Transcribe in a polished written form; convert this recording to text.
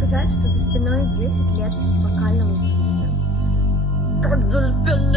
сказать, что за спиной 10 лет вокального учителя. Как за спиной,